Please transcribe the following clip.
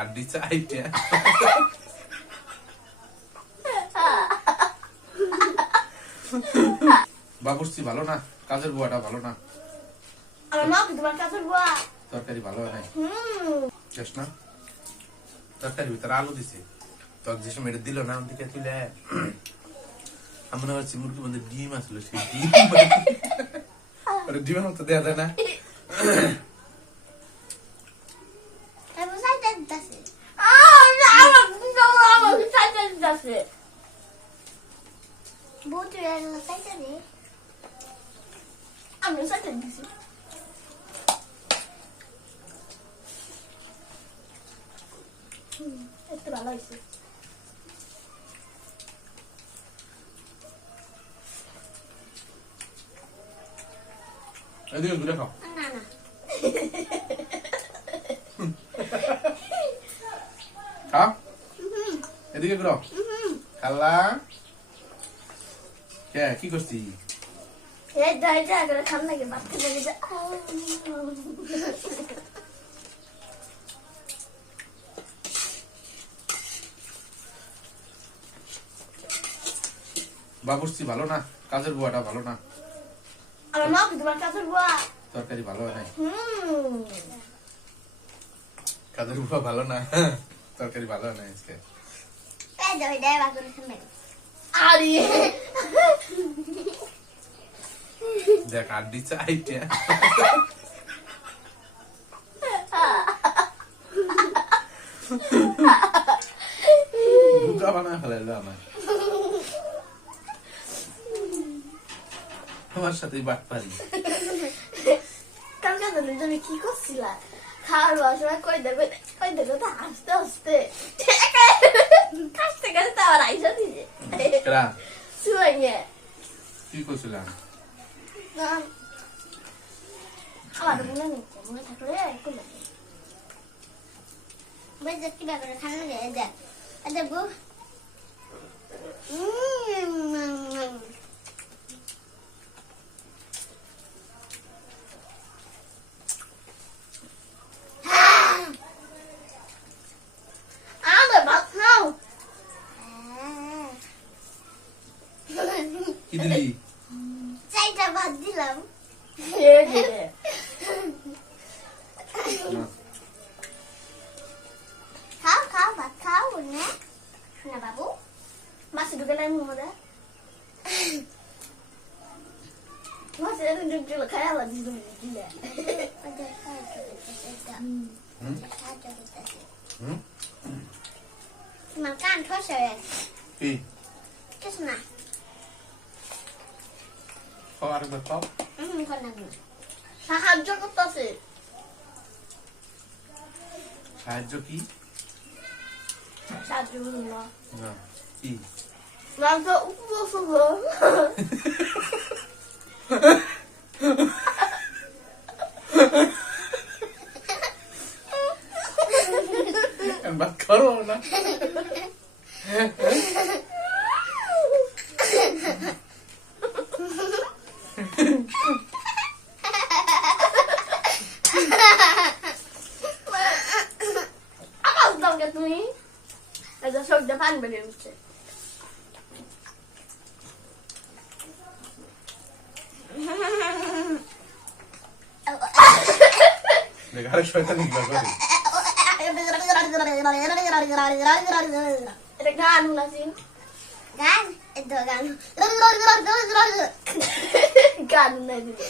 আর দিচ্ছে আইটা বাবুর্চি ভালো না? কাজের বুয়াটা ভালো না? তরকারি ভালো হয় নাই? না? তরকারি ভিতরে আলু দিছে। তো যে সময় এটা দিল না ওদিকে তুলে আমার মনে হচ্ছে মুরগি মধ্যে ডিম আসলো সেই ডিম। ডিমের মতো দেওয়া যায় না। আমি সাইকেল দিছি একটু ভালো হয়েছে এদিকে ঘুরে খাও না না। খাও এদিকে ঘুরো খাল্লা কে কি করছি এই দাইটা আগে খান বাবুর্চি ভালো না কাজের বুয়াটা ভালো না আমার মা তোমার বুয়া তরকারি ভালো হয় নাই কাজের বুয়া ভালো না তরকারি ভালো হয় নাই আজকে এই দাও আরে। দেখ আর দিচ্ছে আইটা বুকা বানা ফেলাইলো আমার আমার সাথেই বাট পারি। কালকে তো তুমি কি করছিলা? খাওয়ার সময় কই দেবে? কই দেবে তো হাসতে হাসতে। কাশতে কাশতে আবার আইসা দিছে শুয়ে কি করছিলাম আমার মনে নেই মনে থাকলে করবে বেশ দেখি বাগুন খাবে রে দেখ দেখ আমার ভাত খাও কি দিলি ভাত দিলাম। খাও খাও ভাত খাও না। শোনা বাবু মাসি ঢুকে নাই মাসি এত ঢুক ঢুক খাই আবার দিল দিলে? সাহায্য করতেছে হুম? তোমার কান ঠসে গেছে কি কিছু না খাও আরেকবার খাও সাহায্য করতেছে। সাহায্য কি? সাহায্য না। না কি? মাংস উপবাস করো না আকাশ দাও কে তুমি এটা সব দিয়ে পানি বেরিয়ে উঠছে গান গান গান গান দিলে